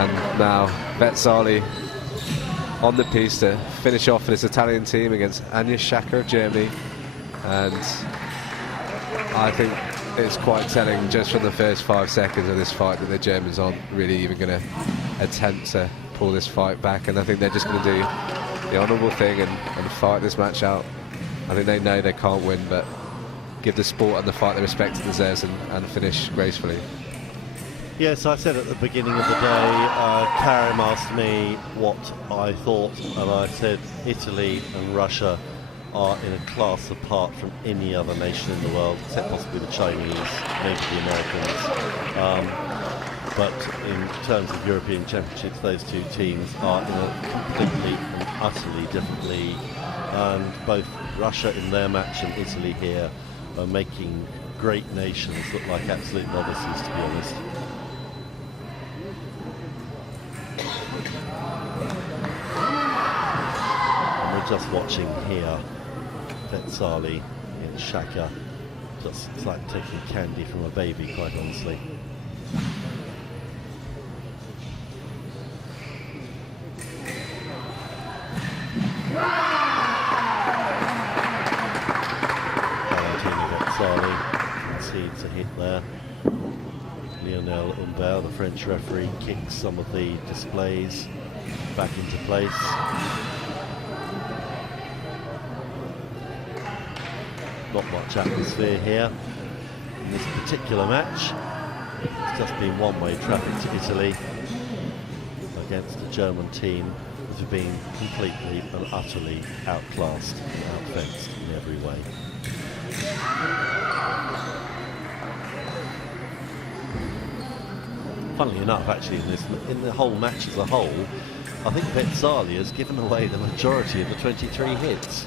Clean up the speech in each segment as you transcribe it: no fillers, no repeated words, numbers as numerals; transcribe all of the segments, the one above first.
And now Vezzali on the piece to finish off this Italian team against Anya Schache of Germany. And I think it's quite telling just from the first 5 seconds of this fight that the Germans aren't really even going to attempt to pull this fight back, and I think they're just going to do the honourable thing and fight this match out. I think they know they can't win, but give the sport and the fight the respect it deserves and finish gracefully. Yes, I said at the beginning of the day, Karim asked me what I thought, and I said Italy and Russia are in a class apart from any other nation in the world, except possibly the Chinese, maybe the Americans. But in terms of European Championships, those two teams are in a completely and utterly different league. And both Russia in their match and Italy here are making great nations look like absolute novices, to be honest. And we're just watching here Vezzali in Schache. Just, it's like taking candy from a baby, quite honestly. Valentina Vezzali concedes a hit there. Lionel Humbert, the French referee, kicks some of the displays back into place. Not much atmosphere here in this particular match. It's just been one-way traffic to Italy against a German team that have been completely and utterly outclassed and outfenced in every way. Funnily enough, actually, in the whole match as a whole, I think Vezzali has given away the majority of the 23 hits.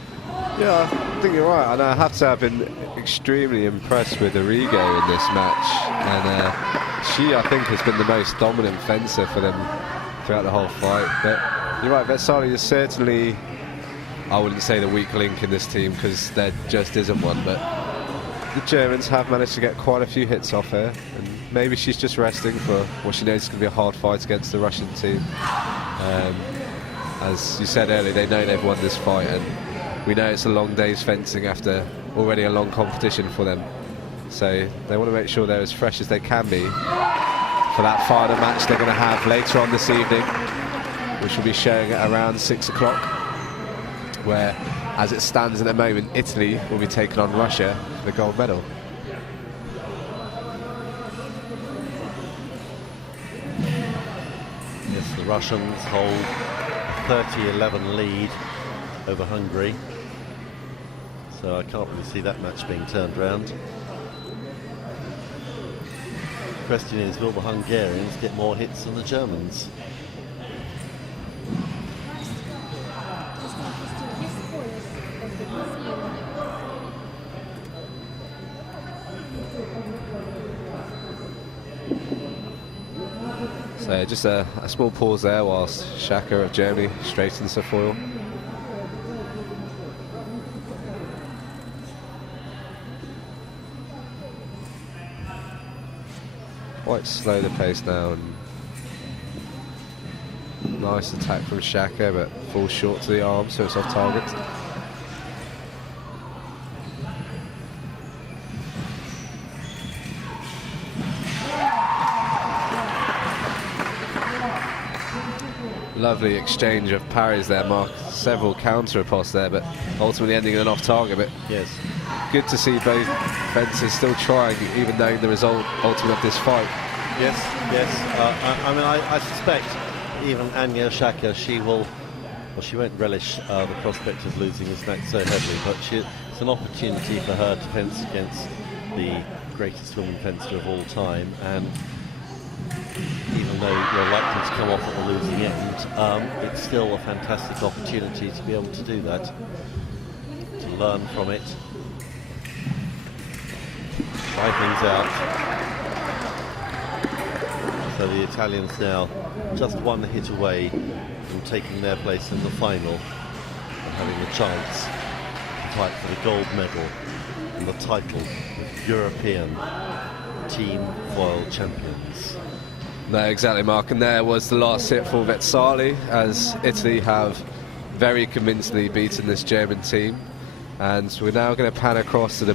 Yeah, I think you're right, and I have to say I've been extremely impressed with Arrigo in this match, and she, I think, has been the most dominant fencer for them throughout the whole fight. But you're right, Vezzali is certainly, I wouldn't say the weak link in this team, because there just isn't one, but the Germans have managed to get quite a few hits off her, and maybe she's just resting for what she knows is going to be a hard fight against the Russian team. As you said earlier, they know they've won this fight, and we know it's a long day's fencing after already a long competition for them. So they want to make sure they're as fresh as they can be for that final match they're going to have later on this evening, which will be showing at around 6 o'clock, where, as it stands at the moment, Italy will be taking on Russia for the gold medal. Yes, the Russians hold a 30-11 lead over Hungary. So I can't really see that match being turned around. The question is, will the Hungarians get more hits than the Germans? So just a small pause there whilst Schache of Germany straightens the foil. Quite slow the pace now, and nice attack from Schache, but falls short to the arm, so it's off target. Lovely exchange of parries there, Mark. Several counter riposts there, but ultimately ending in an off target. But yes, good to see both fencers still trying, even knowing the result ultimately of this fight. Yes, yes. I mean, I suspect even Anya Schache, she won't relish the prospect of losing this match so heavily, but it's an opportunity for her to fence against the greatest woman fencer of all time, and even though you're likely to come off at the losing end, it's still a fantastic opportunity to be able to do that, to learn from it, try things out. So the Italians now just one hit away from taking their place in the final and having a chance to fight for the gold medal and the title of European Team Foil Champions. No, exactly, Mark. And there was the last hit for Vezzali, as Italy have very convincingly beaten this German team. And we're now going to pan across to the